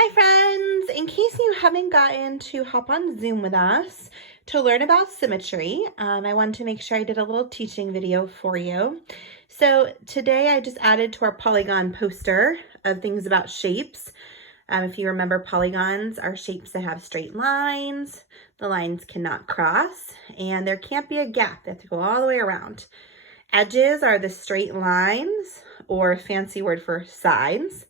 Hi friends! In case you haven't gotten to hop on Zoom with us to learn about symmetry, I wanted to make sure I did a little teaching video for you. So today I just added to our polygon poster of things about shapes. If you remember, polygons are shapes that have straight lines, the lines cannot cross, and there can't be a gap. They have to go all the way around. Edges are the straight lines, or a fancy word for sides.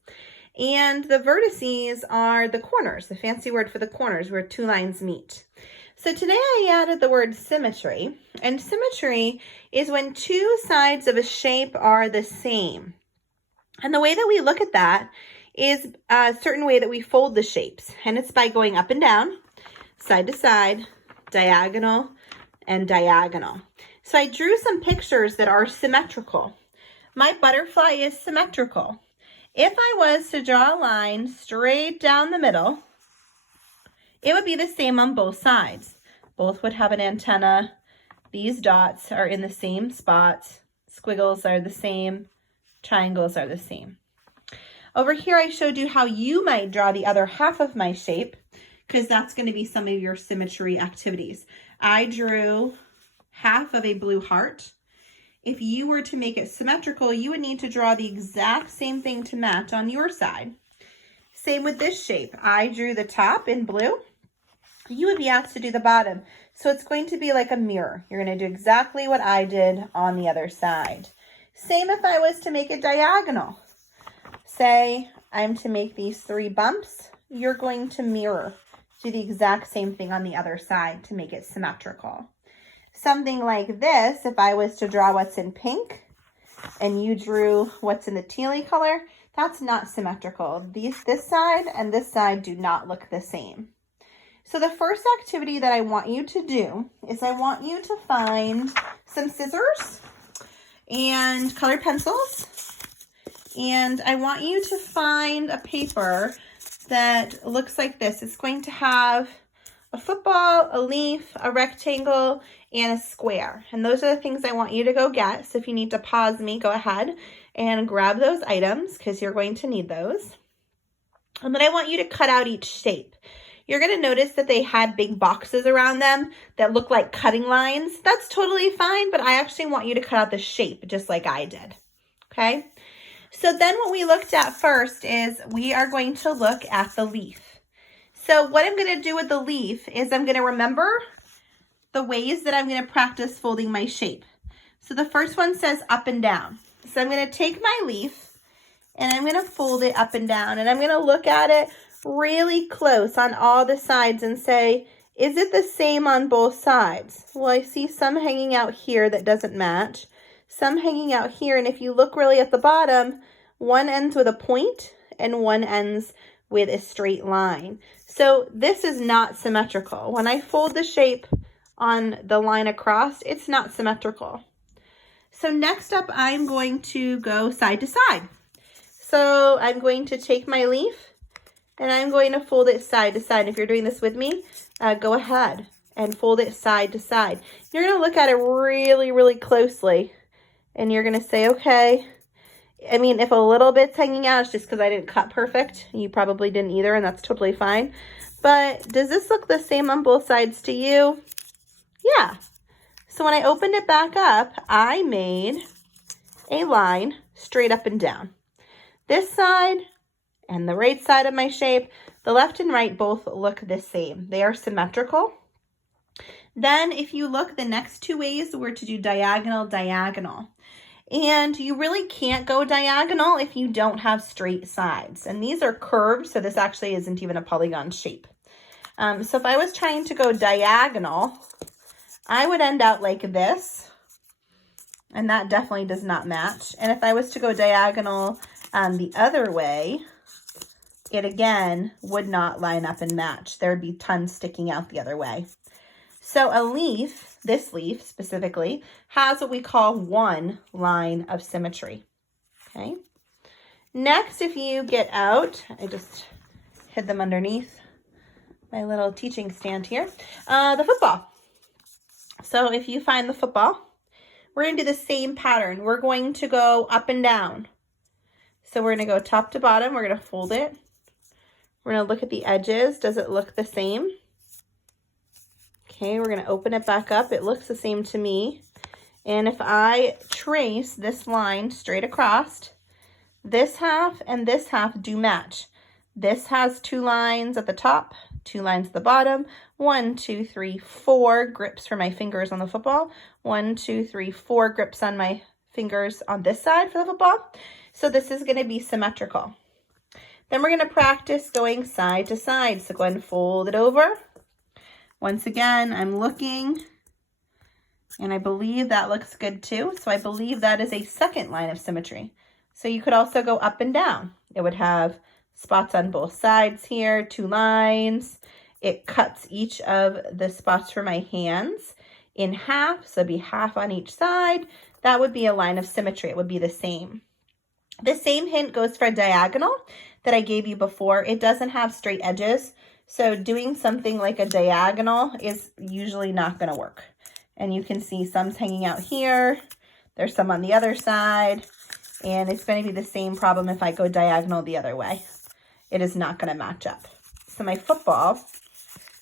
And the vertices are the corners, the fancy word for the corners where two lines meet. So today I added the word symmetry, and symmetry is when two sides of a shape are the same. And the way that we look at that is a certain way that we fold the shapes, and it's by going up and down, side to side, diagonal, and diagonal. So I drew some pictures that are symmetrical. My butterfly is symmetrical. If I was to draw a line straight down the middle, it would be the same on both sides. Both would have an antenna. These dots are in the same spots. Squiggles are the same. Triangles are the same. Over here, I showed you how you might draw the other half of my shape, because that's going to be some of your symmetry activities. I drew half of a blue heart. If you were to make it symmetrical, you would need to draw the exact same thing to match on your side. Same with this shape. I drew the top in blue. You would be asked to do the bottom. So it's going to be like a mirror. You're going to do exactly what I did on the other side. Same if I was to make it diagonal. Say I'm to make these 3 bumps. You're going to mirror. Do the exact same thing on the other side to make it symmetrical. Something like this, if I was to draw what's in pink and you drew what's in the tealy color, that's not symmetrical. This side and this side do not look the same. So the first activity that I want you to do is I want you to find some scissors and colored pencils. And I want you to find a paper that looks like this. It's going to have a football, a leaf, a rectangle, and a square. And those are the things I want you to go get. So if you need to pause me, go ahead and grab those items because you're going to need those. And then I want you to cut out each shape. You're going to notice that they had big boxes around them that look like cutting lines. That's totally fine, but I actually want you to cut out the shape just like I did. Okay? So then what we looked at first is we are going to look at the leaf. So what I'm going to do with the leaf is I'm going to remember the ways that I'm going to practice folding my shape. So the first one says up and down. So I'm going to take my leaf and I'm going to fold it up and down, and I'm going to look at it really close on all the sides and say, is it the same on both sides? Well, I see some hanging out here that doesn't match, some hanging out here, and if you look really at the bottom, one ends with a point and one ends with a straight line. So this is not symmetrical. When I fold the shape on the line across, it's not symmetrical. So next up, I'm going to go side to side. So I'm going to take my leaf and I'm going to fold it side to side. If you're doing this with me, go ahead and fold it side to side. You're going to look at it really, really closely and you're going to say, okay, I mean, if a little bit's hanging out, it's just because I didn't cut perfect. You probably didn't either, and that's totally fine. But does this look the same on both sides to you? Yeah. So when I opened it back up, I made a line straight up and down. This side and the right side of my shape, the left and right both look the same. They are symmetrical. Then if you look, the next 2 ways were to do diagonal, diagonal. And you really can't go diagonal if you don't have straight sides. And these are curved, so this actually isn't even a polygon shape. So if I was trying to go diagonal, I would end out like this. And that definitely does not match. And if I was to go diagonal the other way, it again would not line up and match. There would be tons sticking out the other way. So a leaf, this leaf specifically, has what we call one line of symmetry. Okay. Next, if you get out, I just hid them underneath my little teaching stand here, the football. So if you find the football, we're going to do the same pattern. We're going to go up and down. So we're going to go top to bottom. We're going to fold it. We're gonna look at the edges. Does it look the same? Okay, we're gonna open it back up. It looks the same to me. And if I trace this line straight across, this half and this half do match. This has 2 lines at the top, 2 lines at the bottom. 1, 2, 3, 4 grips for my fingers on the football. 1, 2, 3, 4 grips on my fingers on this side for the football. So this is gonna be symmetrical. Then we're gonna practice going side to side. So go ahead and fold it over. Once again, I'm looking, and I believe that looks good too. So I believe that is a second line of symmetry. So you could also go up and down. It would have spots on both sides here, 2 lines. It cuts each of the spots for my hands in half, so it'd be half on each side. That would be a line of symmetry. It would be the same. The same hint goes for a diagonal that I gave you before. It doesn't have straight edges, so doing something like a diagonal is usually not going to work. And you can see some's hanging out here. There's some on the other side, and it's going to be the same problem if I go diagonal the other way. It is not going to match up. So my football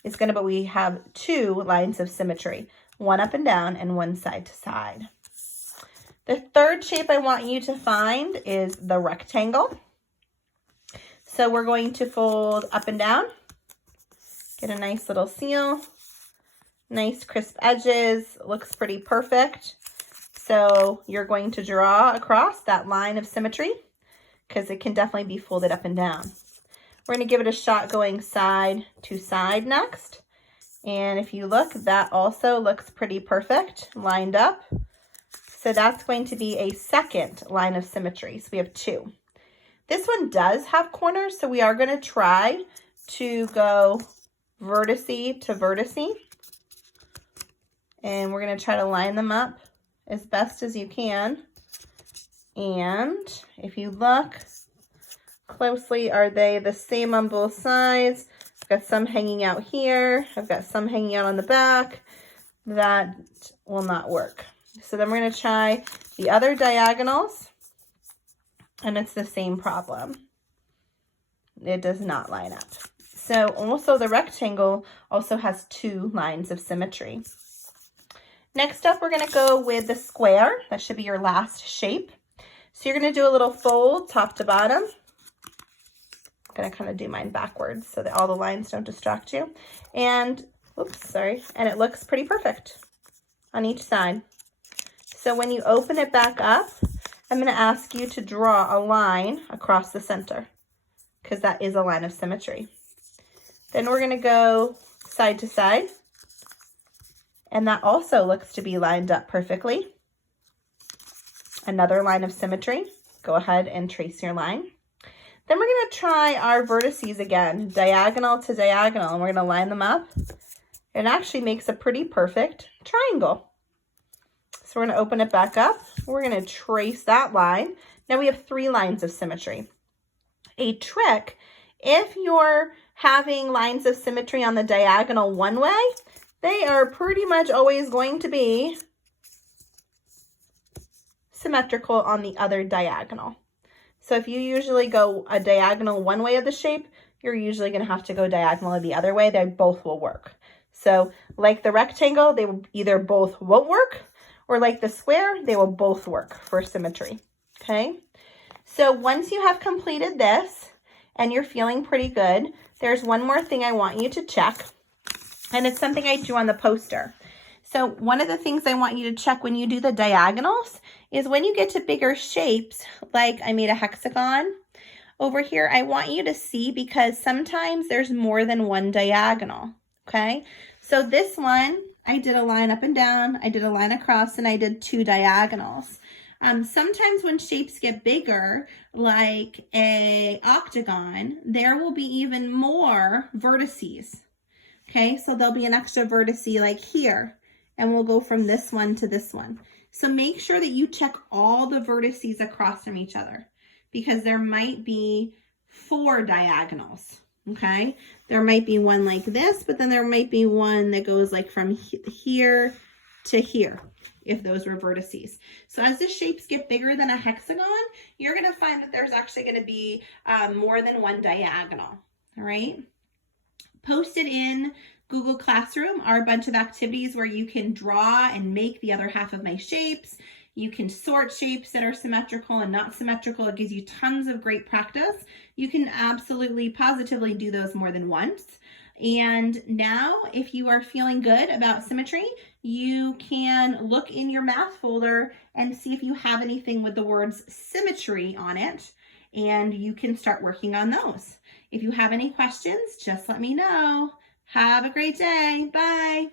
is going to, but we have 2 lines of symmetry, 1 up and down and 1 side to side. The third shape I want you to find is the rectangle. So we're going to fold up and down, get a nice little seal, nice crisp edges, looks pretty perfect. So you're going to draw across that line of symmetry because it can definitely be folded up and down. We're going to give it a shot going side to side next. And if you look, that also looks pretty perfect, lined up. So that's going to be a second line of symmetry. So we have 2. This one does have corners, so we are going to try to go vertice to vertice. And we're going to try to line them up as best as you can. And if you look closely, are they the same on both sides? I've got some hanging out here. I've got some hanging out on the back. That will not work. So then we're going to try the other diagonals, and it's the same problem. It does not line up. So also the rectangle also has 2 lines of symmetry. Next up, we're going to go with the square. That should be your last shape. So you're going to do a little fold top to bottom. I'm going to kind of do mine backwards so that all the lines don't distract you. And, oops, sorry. And it looks pretty perfect on each side. So when you open it back up, I'm going to ask you to draw a line across the center because that is a line of symmetry. Then we're going to go side to side. And that also looks to be lined up perfectly. Another line of symmetry. Go ahead and trace your line. Then we're going to try our vertices again, diagonal to diagonal, and we're going to line them up. It actually makes a pretty perfect triangle. So we're going to open it back up. We're going to trace that line. Now we have 3 lines of symmetry. A trick, if you're having lines of symmetry on the diagonal one way, they are pretty much always going to be symmetrical on the other diagonal. So if you usually go a diagonal one way of the shape, you're usually going to have to go diagonal the other way. They both will work. So like the rectangle, they will either both won't work, or like the square, they will both work for symmetry. Okay? So once you have completed this and you're feeling pretty good, there's one more thing I want you to check. And it's something I drew on the poster. So one of the things I want you to check when you do the diagonals is when you get to bigger shapes, like I made a hexagon over here, I want you to see because sometimes there's more than one diagonal, okay? So this one, I did a line up and down, I did a line across, and I did 2 diagonals. Sometimes when shapes get bigger, like a octagon, there will be even more vertices. Okay, so there'll be an extra vertex like here, and we'll go from this one to this one. So make sure that you check all the vertices across from each other because there might be 4 diagonals, okay? There might be one like this, but then there might be one that goes like from here to here, if those were vertices. So as the shapes get bigger than a hexagon, you're gonna find that there's actually gonna be more than one diagonal. all right? Posted in Google Classroom are a bunch of activities where you can draw and make the other half of my shapes. You can sort shapes that are symmetrical and not symmetrical. It gives you tons of great practice. You can absolutely, positively do those more than once. And now, if you are feeling good about symmetry, you can look in your math folder and see if you have anything with the words symmetry on it, and you can start working on those. If you have any questions, just let me know. Have a great day. Bye.